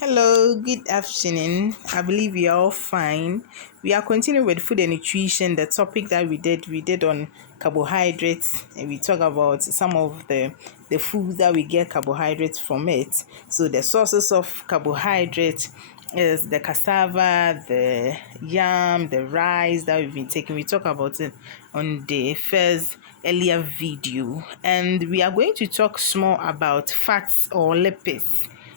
Hello, good afternoon. I believe we are all fine. We are continuing with food and nutrition. The topic that we did on carbohydrates, and we talk about some of the foods that we get carbohydrates from it. So the sources of carbohydrates is the cassava, the yam, the rice that we've been taking. We talk about it on the first earlier video, and we are going to talk small about fats or lipids.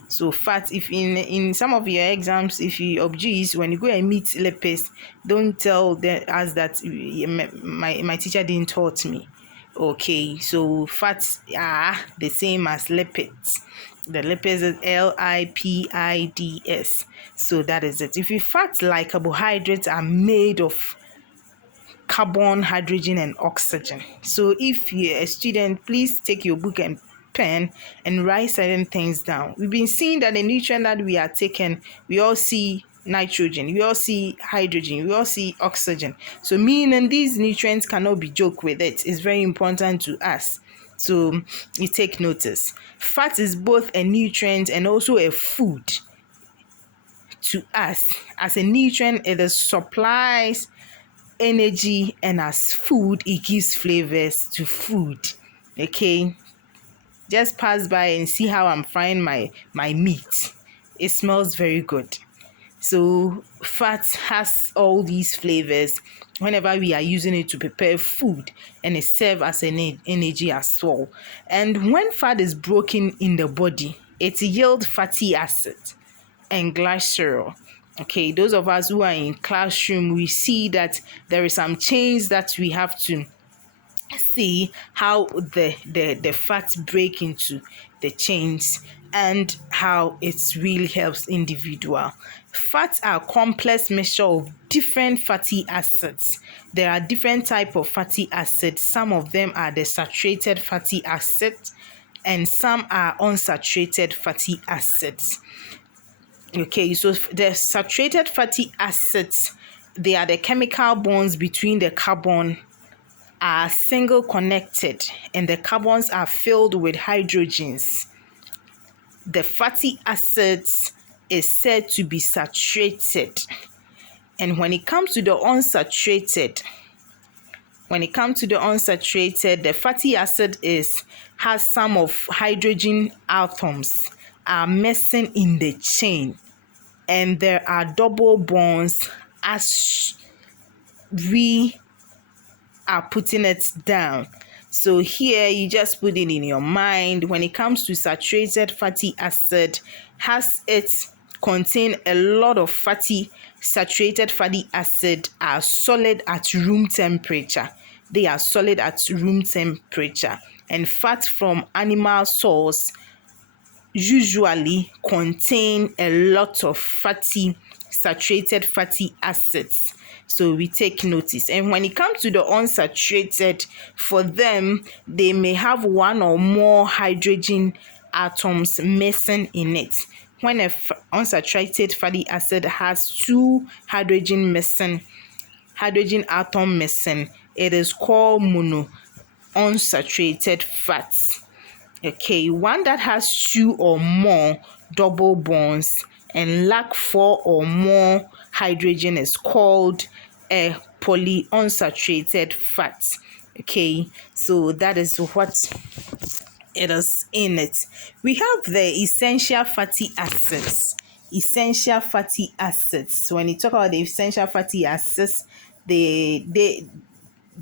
So fat, if in some of your exams, if you obese when you go and meet lipids, don't tell us that my teacher didn't taught me. Okay, so fats are the same as lipids. The lipids is lipids. So that is it. If you fats like carbohydrates are made of carbon, hydrogen, and oxygen. So if you're a student, please take your book and pen and write certain things down. We've been seeing that the nutrient that we are taking, we all see nitrogen, we all see hydrogen, we all see oxygen. So meaning these nutrients cannot be joked with it. It's very important to us. So you take notice. Fat is both a nutrient and also a food to us. As a nutrient, it supplies energy, and as food it gives flavors to food. Okay, just pass by and see how I'm frying my meat. It smells very good. So fat has all these flavors whenever we are using it to prepare food, and it serves as an energy as well. And when fat is broken in the body, it yields fatty acid and glycerol. Okay, those of us who are in classroom, we see that there is some change that we have to see how the fats break into the chains and how it really helps individual. Fats are a complex mixture of different fatty acids. There are different type of fatty acids. Some of them are the saturated fatty acids and some are unsaturated fatty acids. Okay, so the saturated fatty acids, they are the chemical bonds between the carbon are single connected and the carbons are filled with hydrogens. The fatty acids is said to be saturated. And when it comes to the unsaturated, the fatty acid has some of hydrogen atoms are missing in the chain, and there are double bonds as we are putting it down. So here you just put it in your mind. When it comes to saturated fatty acid, has it contain a lot of saturated fatty acid are solid at room temperature. They are solid at room temperature. And fat from animal source usually contain a lot of saturated fatty acids. So we take notice. And when it comes to the unsaturated, for them, they may have one or more hydrogen atoms missing in it. When a unsaturated fatty acid has two hydrogen atom missing, it is called unsaturated fats. Okay, one that has two or more double bonds and lack four or more hydrogen is called a polyunsaturated fat. Okay, so that is what it is in it. We have the essential fatty acids. Essential fatty acids. So when you talk about the essential fatty acids, the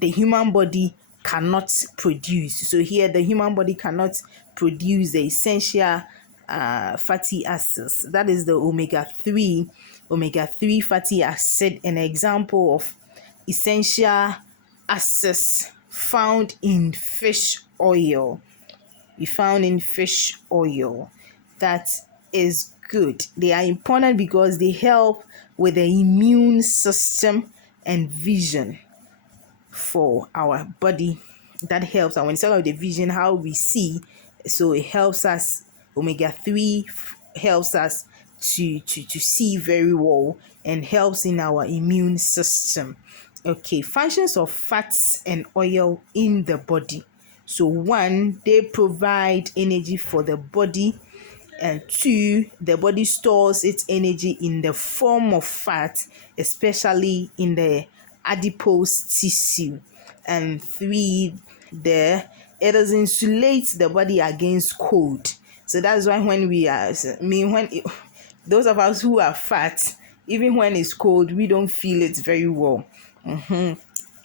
human body cannot produce. So here the human body cannot produce the essential fatty acids. That is the omega-3 fatty acid, an example of essential acids found in fish oil. We found in fish oil. That is good. They are important because they help with the immune system and vision for our body. That helps. And when it's about the vision, how we see, so it helps us. Omega-3 helps us to see very well and helps in our immune system. Okay, functions of fats and oil in the body. So one, they provide energy for the body, And two, the body stores its energy in the form of fat, especially in the adipose tissue. And three, it is insulates the body against cold. So that's why when we are, those of us who are fat, even when it's cold, we don't feel it very well.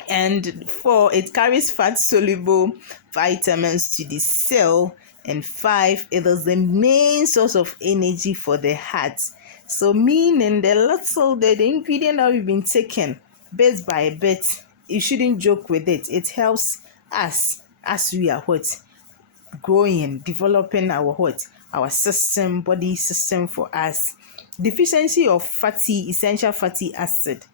And four, it carries fat soluble vitamins to the cell. And five, it is the main source of energy for the heart. So meaning the ingredient that we've been taking bit by bit, you shouldn't joke with it. It helps us as we are what, growing, developing our what, our system, body system for us. Deficiency of essential fatty acid.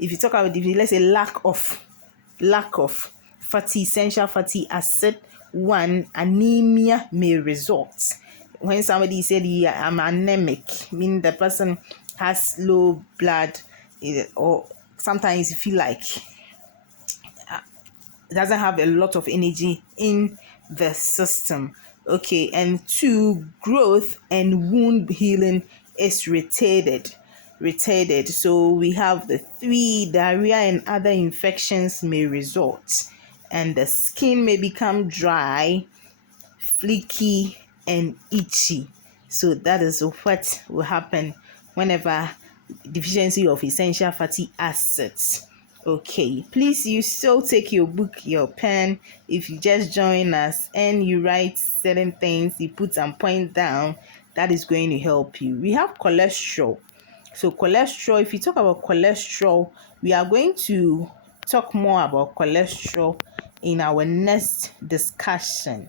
If you talk about let's say lack of fatty essential fatty acid, one, anemia may result. When somebody said, yeah, I'm anemic, meaning the person has low blood, or sometimes you feel like doesn't have a lot of energy in the system. Okay, and two, growth and wound healing is retarded. So we have the three, diarrhea and other infections may result, and the skin may become dry, flaky, and itchy. So that is what will happen whenever deficiency of essential fatty acids. Okay, please, you still take your book, your pen. If you just join us and you write certain things, you put some point down, that is going to help you. We have cholesterol. So cholesterol, if you talk about cholesterol, we are going to talk more about cholesterol in our next discussion.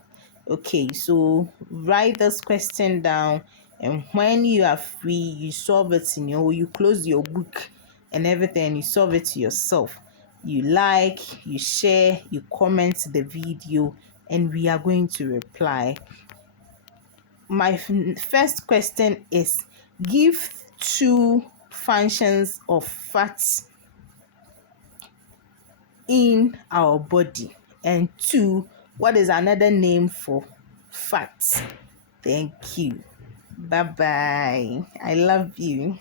Okay, so write this question down, and when you are free, you solve it you close your book and everything, you solve it yourself. You like, you share, you comment the video, and we are going to reply. My first question is, give two functions of fats in our body. And two, what is another name for fats? Thank you. Bye bye. I love you.